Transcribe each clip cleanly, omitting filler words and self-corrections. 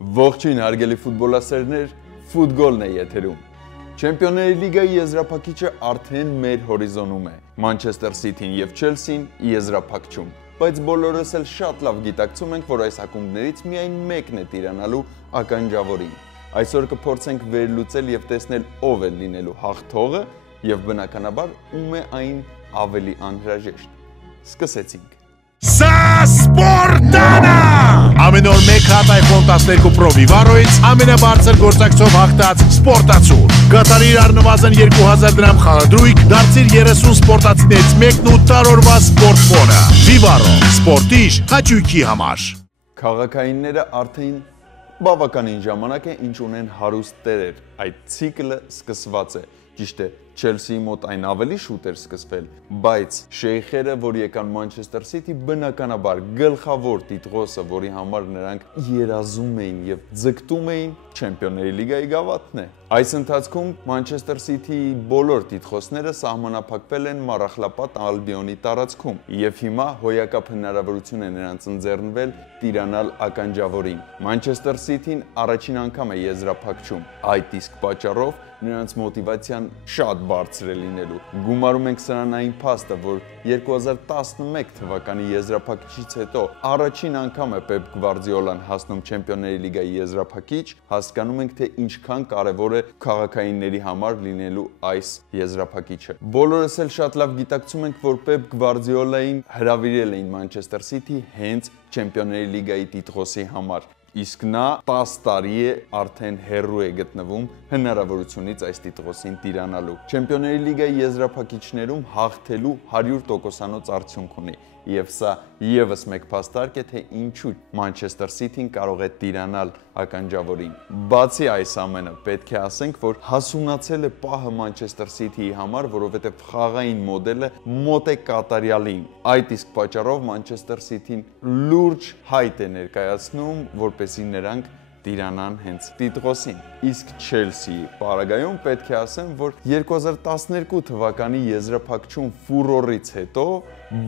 Ողջույն հարգելի ֆուտբոլասերներ, ֆուտգոլն է եթերում։ Չեմպիոնների լիգայի եզրափակիչը արդեն մեր հորիզոնում է։ Մանչեսթեր Սիթին եւ Չելսին եզրափակում։ Բայց բոլորս էլ շատ լավ գիտակցում ենք, որ այս ակումբներից միայն մեկն է տիրանալու ականջավորին։ Այսօր կփորձենք վերլուծել եւ տեսնել ով է լինելու հաղթողը եւ բնականաբար ում է այն ավելի անհրաժեշտ։ Սկսեցինք։ Սա Սպորտանա! Ամեն օր մեկ հատ iPhone 12 Pro Vivaro-ից ամենաբարձր գործակցով հաղթած Սպորտացուր։ Կատարիր առնվազն 2000 դրամ խաղադրույք, դարձիր 30 սպորտացիներից մեկն ու տարօրվա սպորտ ֆոնը։ Vivaro, սպորտիչ հաճույքի համար։ Քաղաքայինները արդեն բավականին ժամանակ է ինչ ունեն հարուստ տերեր։ Այդ ցիկլը սկսված է։ Ճիշտ է, Չելսիի մոտ այն ավելի շուտ էր սկսվել, բայց շեյխերը, որ եկան Մանչեսթեր Սիթի, բնականաբար գլխավոր տիտղոսը, որի համար նրանք երազում էին եւ ձգտում էին, Չեմպիոնների լիգայի գավաթն է։ Այս ընթացքում Մանչեսթեր Սիթիի բոլոր տիտղոսները սահմանափակվել են Մառախլապատ Ալբիոնի տարածքում, եւ հիմա հոյակապ հնարավորություն է նրանց ընձեռնվել տիրանալ ականջավորին։ Մանչեսթեր Սիթին առաջին անգամ է եզրափակում, այդ իսկ պատճառով նրանց մոտիվացիան շատ բարձր է լինելու։ Գումարում ենք սրան այն փաստը, որ 2011 թվականի եզրափակիչից հետո առաջին անգամ է Պեպ Գվարդիոլան հասնում Չեմպիոնների լիգայի եզրափակիչ, հասկանում ենք, թե ինչքան կարևոր է քաղաքայինների համար լինելու այս եզրափակիչը։ Բոլորս էլ շատ լավ գիտակցում ենք, որ Պեպ Գվարդիոլային հրավիրել էին Մանչեսթեր Սիթի հենց Չեմպիոնների լիգայի տիտղոսի համար։ Իսկ նա 10 տարի է արդեն հեռու է գտնվում հնարավորությունից այս տիտղոսին տիրանալու։ Չեմպիոնների լիգայի եզրափակիչներում հաղթելու 100%-անոց արդյունք ունի, եւ սա եւս մեկ փաստարկ է, թե ինչու Մանչեսթեր Սիթին կարող է տիրանալ ականջավորին։ Բացի այս ամենը, պետք է ասենք, որ հասունացել է պահը Մանչեսթեր Սիթիի համար, որովհետեւ խաղային մոդելը մոտ է կատարյալին։ Այդ իսկ պատճառով Մանչեսթեր Սիթին լուրջ հայտ է ներկայացնում, որպեսզի նրանք տիրանան հենց տիտղոսին։ Իսկ Չելսիի պարագայում պետք է ասեմ, որ 2012 թվականի եզրափակում ֆուրորից հետո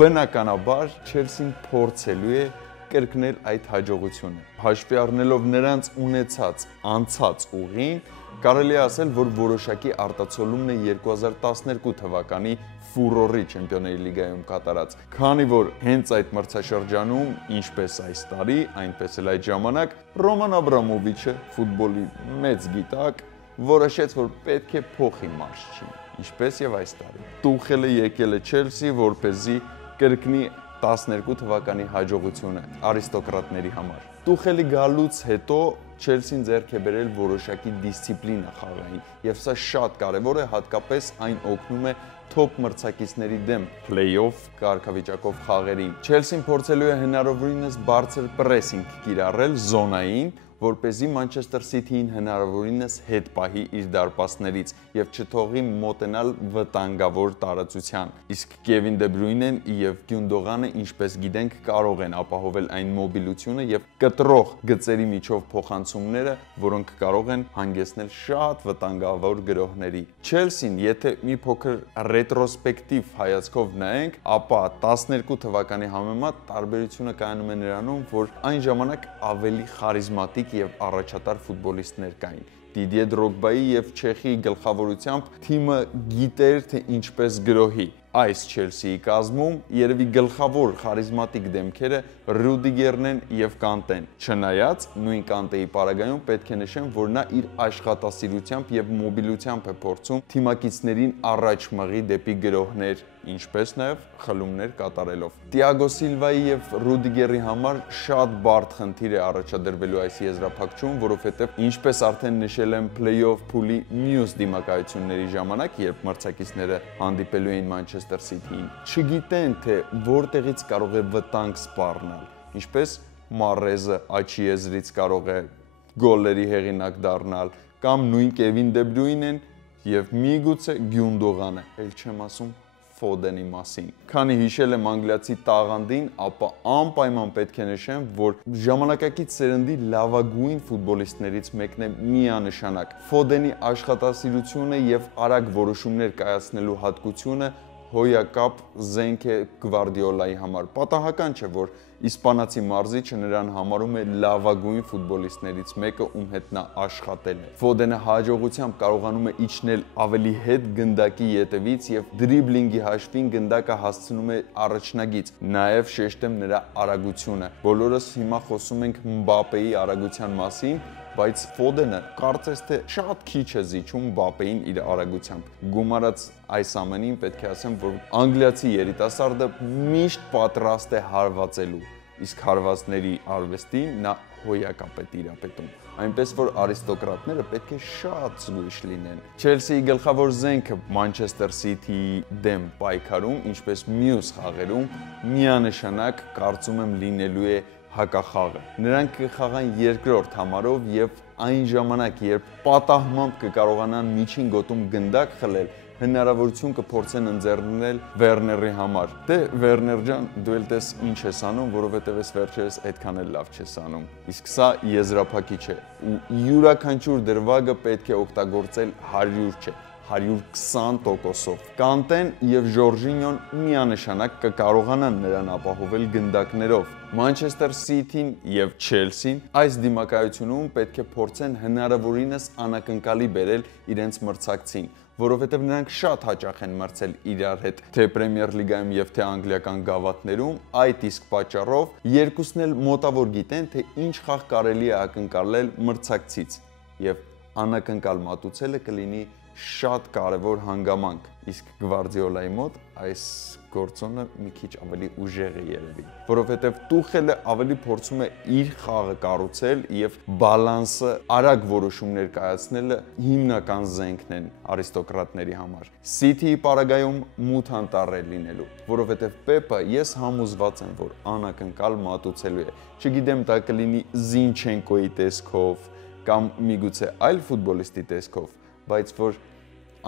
բնականաբար Չելսին փորձելու է կրկնել այդ հաջողությունը։ Հաշվի առնելով նրանց ունեցած անցած ուղին, կարելի է ասել, որ որոշակի արտացոլումն է 2012 թվականի ֆուրորի Չեմպիոնների լիգայում կատարած, քանի որ հենց այդ մրցաշրջանում, ինչպես այս տարի, այնպես էլ այդ ժամանակ, Ռոման Աբրամովիչը, ֆուտբոլի մեծ գիտակ, որոշեց, որ պետք է փոխի մարշչին, ինչպես եւ այս տարի։ Տուխելը եկել է Չելսի, որպեսզի կրկնի 12 թվականի հաջողությունը արիստոկրատների համար։ Տուխելի գալուց հետո Չելսին ձեռք է բերել որոշակի դիսցիպլինա խաղային, եւ սա շատ կարեւոր է, հատկապես այն օգնում է թոփ մրցակիցների դեմ փլեյ-օֆ կարգավիճակով խաղերին։ Չելսին փորձելու է հնարավորինս բարձր պրեսինգ կիրառել զոնային, որպեսզի Մանչեսթեր Սիթիին հնարավորինս հետ պահի իր դարպասներից եւ չթողի մոտենալ վտանգավոր տարածության։ Իսկ Կևին Դե Բրույնեն եւ Գյունդողանը, ինչպես գիտենք, կարող են ապահովել այն մոբիլությունը եւ կտրող գծերի միջով փոխանցումները, որոնք կարող են հանգեցնել շատ վտանգավոր գրոհների։ Չելսին, եթե մի փոքր ռետրոսպեկտիվ հայացքով նայենք, ապա 12 թվականի համեմատ տարբերությունը կայանում է նրանում, որ այն ժամանակ ավելի խարիզմատիկ եւ առաջատար ֆուտբոլիստներ կային։ Դիդիե Դրոգբայի եւ Չեխիի գլխավորությամբ թիմը գիտեր, թե ինչպես գրոհի։ Այս Չելսիի կազմում երևի գլխավոր խարիզմատիկ դեմքերը Ռուդիգերն են եւ Կանտեն։ Չնայած նույն Կանտեի պարագայում պետք է նշեմ, որ նա իր աշխատասիրությամբ եւ մոբիլությամբ է փորձում թիմակիցներին առաջ մղի դեպի գրոհներ, ինչպես նաեւ խլումներ կատարելով։ Տիագո Սիլվայի եւ Ռուդիգերի համար շատ բարդ խնդիր է առաջադրվելու այս եզրափակում, որովհետեւ ինչպես արդեն նշել եմ play-off փուլի մյուս դիմակայությունների ժամանակ, երբ մրցակիցները հանդիպելու էին Մանչեսթեր Սիթիին, չգիտեն, թե որտեղից կարող է վտանգ սպառնալ, ինչպես Մարեզը աչի եզրից կարող է գոլերի հեղինակ դառնալ, կամ նույն Կևին Դե Բրույնեն եւ միգուցե Գյունդողանը, ել չեմ ասում Ֆոդենի մասին։ Քանի հիշել եմ անգլիացի տաղանդին, ապա անպայման պետք է նշեմ, որ ժամանակակից սերնդի լավագույն ֆուտբոլիստներից մեկն է միանշանակ։ Ֆոդենի աշխատասիրությունը եւ արագ որոշումներ կայացնելու հատկությունը հոյակապ զենք է Գվարդիոլայի համար։ Պատահական չէ, որ իսպանացի մարզիչը նրան համարում է լավագույն ֆուտբոլիստներից մեկը, ում հետ նա աշխատել է։ Ֆոդենը հաջողությամբ կարողանում է իջնել ավելի հետ գնդակի ետևից եւ դրիբլինգի հաշվին գնդակը հասցնում է առաջնագիծ։ Նաեւ շեշտեմ նրա արագությունը։ Բոլորս հիմա խոսում ենք Մբապեի արագության մասին, բայց Ֆոդենը կարծես թե շատ քիչ է զիջում Մբապեին իր արագությամբ։ Գումարած այս ամենին պետք է ասեմ, որ անգլիացի երիտասարդը միշտ պատրաստ է հարվածելու, իսկ հարվածների արվեստին նա հոյակապ է տիրապետում։ Այնպես որ արիստոկրատները պետք է շատ զգույշ լինեն։ Չելսիի գլխավոր զենքը Մանչեսթեր Սիթիի դեմ պայքարում, ինչպես մյուս խաղերում, միանշանակ կարծում եմ լինելու է հակախաղը։ Նրանք կխաղան երկրորդ համարով եւ այն ժամանակ, երբ պատահմամբ կկարողանան միջին գոտում գնդակ խլել, հնարավորություն կփորձեն ընձեռնել Վերների համար։ Դե Վերներ ջան, դու էլ տես ինչ ես անում, որովհետև այս վերջերս այդքան էլ լավ չես անում։ Իսկ սա եզրափակիչ է ու յուրաքանչյուր դրվագը պետք է օգտագործել 100 չէ, 120%-ով։ Կանտեն եւ Ժորժինյոն միանշանակ կկարողանան նրան ապահովել գնդակներով։ Մանչեսթեր Սիթին եւ Չելսին այս դիմակայությունում պետք է փորձեն հնարավորինս անակնկալի բերել իրենց մրցակցին, որովհետև նրանք շատ հաճախ են մրցել իրար հետ թե Պրեմիեր լիգայում եւ թե անգլիական գավաթներում, այդ իսկ պատճառով երկուսն էլ մոտավոր գիտեն, թե ինչ խաղ կարելի է ակնկալել մրցակցից եւ անակնկալ մատուցելը կլինի շատ կարևոր հանգամանք, իսկ Գվարդիոլայի մոտ այս գործոնը մի քիչ ավելի ուժեղ է երևի, որովհետև Տուխելը ավելի փորձում է իր խաղը կառուցել եւ բալանսը, արագ որոշումներ կայացնելը հիմնական զենքն են արիստոկրատների համար։ Սիթիի պարագայում մութ անտառ է լինելու, որովհետև Պեպը ես համոզված եմ, որ անակնկալ մատուցելու է։ Չգիտեմ դա կլինի Զինչենկոյի տեսքով կամ միգուցե այլ ֆուտբոլիստի տեսքով, բայց որ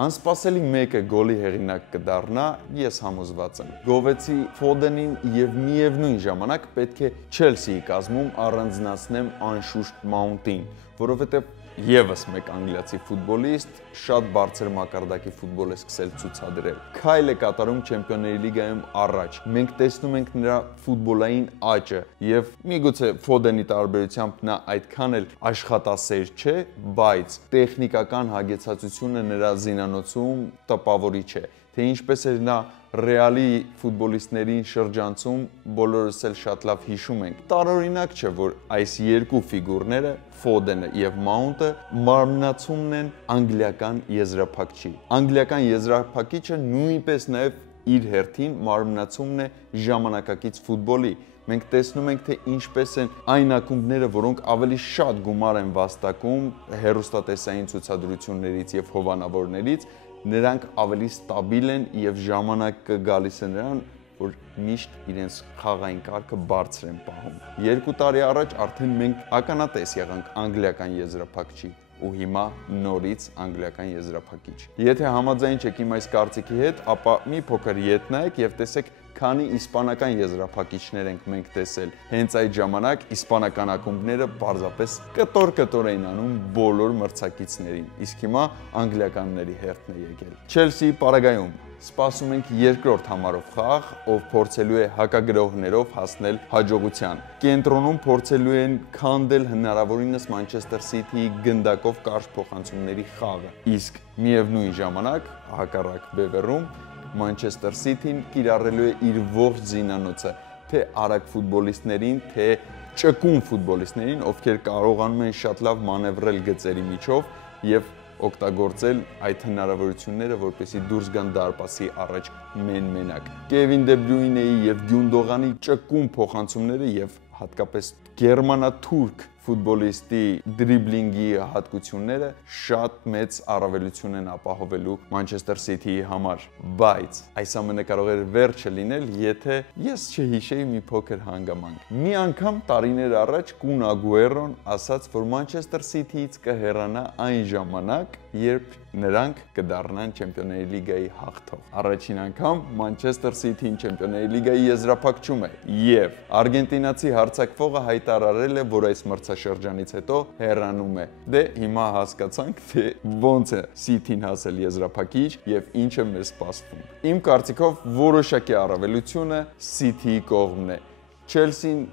անսպասելի մեկը գոլի հեղինակ կդառնա, ես համոզված եմ։ Գովեցի Ֆոդենին եւ միևնույն ժամանակ պետք է Չելսիի կազմում առանձնացնեմ անշուշտ Մաունտին, որովհետեւ եւս մեկ անգլիացի ֆուտբոլիստ շատ բարձր մակարդակի ֆուտբոլ է սկսել ցուցադրել։ Քայլ է կատարում Չեմպիոնների լիգայում առաջ։ Մենք տեսնում ենք նրա ֆուտբոլային աճը եւ միգուցե Ֆոդենի տարբերությամբ նա այդքան էլ աշխատասեր չէ, բայց տեխնիկական հագեցածությունը նրա զինանոցում տպավորիչ է։ Թե ինչպես է նա Ռեալի ֆուտբոլիստներին շրջանցում, բոլորս էլ շատ լավ հիշում ենք։ Տարօրինակ չէ, որ այս երկու ֆիգուրները, Ֆոդենը եւ Մաունտը, մարմնացումն են անգլիական եզրափակչի։ Անգլիական եզրափակիչը նույնպես նաեւ իր հերթին մարմնացումն է ժամանակակից ֆուտբոլի։ Մենք տեսնում ենք, թե ինչպես են այն ակումբները, որոնք ավելի շատ գումար են վաստակում հեռուստատեսային ցուցադրություններից եւ հովանավորներից, նրանք ավելի ստաբիլ են եւ ժամանակը գալիս է նրան, որ միշտ իրենց խաղային կարգը բարձր են պահում։ 2 տարի առաջ արդեն մենք ականատես եղանք անգլիական եզրափակչի ու հիմա նորից անգլիական եզրափակիչ։ Եթե համաձայն չեք իմ այս կարծիքի հետ, ապա մի փոքր ետ նայեք եւ տեսեք քանի իսպանական եզրափակիչներ ենք մենք տեսել։ Հենց այդ ժամանակ իսպանական ակումբները պարզապես կտոր էին անում բոլոր մրցակիցներին, իսկ հիմա անգլիականների հերթն է եկել։ Չելսիի պարագայում սպասում ենք երկրորդ համարով խաղ, ով փորձելու է հակագրողներով հասնել հաջողության։ Կենտրոնում փորձելու են քանդել հնարավորինս Մանչեսթեր Սիթիի գնդակով կարճ փոխանցումների խաղը, իսկ միևնույն ժամանակ հակառակ բևեռում Մանչեսթեր Սիթին կիրառելու է իր ողջ զինանոցը, թե արագ ֆուտբոլիստներին, թե ճկուն ֆուտբոլիստներին, ովքեր կարողանում են շատ լավ մանևրել գծերի միջով եւ օգտագործել այդ հնարավորությունները, որպեսզի դուրս գան դարպասի առաջ մենակ։ Կևին Դե Բրյույնեի եւ Գյունդողանի ճկուն փոխանցումները եւ հատկապես գերմանա-թուրք ֆուտբոլիստի դրիբլինգի հատկությունները շատ մեծ առավելություն են ապահովելու Մանչեսթեր Սիթիի համար, բայց այս ամենը կարող էր վերջը լինել, եթե ես չհիշեի մի փոքր հանգամանք։ Մի անգամ տարիներ առաջ Կուն Ագուերոն ասաց, որ Մանչեսթեր Սիթիից կհեռանա այն ժամանակ, երբ նրանք կդառնան Չեմպիոնների լիգայի հաղթող։ Առաջին անգամ Մանչեսթեր Սիթին Չեմպիոնների լիգայի եզրափակում է եւ արգենտինացի հարձակվողը հայտարարել է, որ այս մրցաշարը զբոսաշրջանից հետո հեռանում է։ Դե հիմա հասկացանք, թե ոնց է City-ն հասել եզրափակիչ եւ ինչ է մեզ սպասվում։ Իմ կարծիքով որոշակի առավելությունը City-ի կողմն է։ Chelsea-ն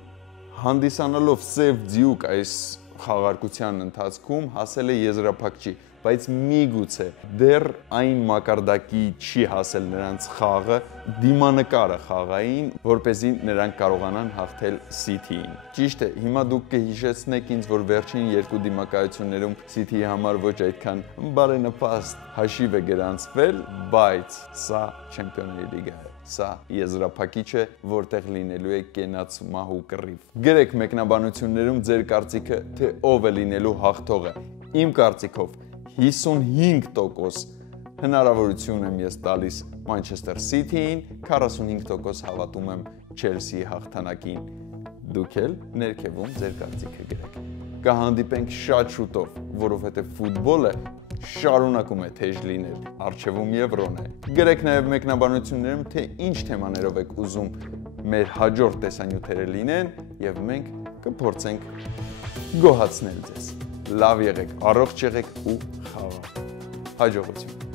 հանդիսանալով սև ձյուկ այս խաղարկության ընթացքում հասել է եզրափակչի, բայց միգուցե դեռ այն մակարդակի չի հասել նրանց խաղը, դիմանկարը խաղային, որպեսզի նրանք կարողանան հաղթել City-ին։ Ճիշտ է, հիմա դուք կհիշեցնեք ինձ, որ վերջին երկու դիմակայություններում City-ի համար ոչ այդքան բարենպաստ հաշիվ է գրանցվել, բայց սա Չեմպիոնների լիգա է։ Սա եզրափակիչ է, որտեղ լինելու է կենաց մահու կռիվ։ Գրեք մեկնաբանություններում ձեր կարծիքը, թե ով է լինելու հաղթողը։ Իմ կարծիքով 55% հնարավորություն եմ ես տալիս Manchester City-ին, 45% հավատում եմ Chelsea-ի հաղթանակին։ Դուք էլ ներքևում ձեր կարծիքը գրեք։ Կհանդիպենք շատ շուտով, որովհետև ֆուտբոլը շարունակում է թեժ լինել, առջևում Եվրոն է։ Գրեք նաև մեկնաբանություններում, թե ինչ թեմաներով եք ուզում մեր հաջորդ տեսանյութերը լինեն, եւ մենք կփորձենք գոհացնել ձեզ։ Լավ եղեք, առողջ եղեք ու խաղաղ։ Հաջողություն։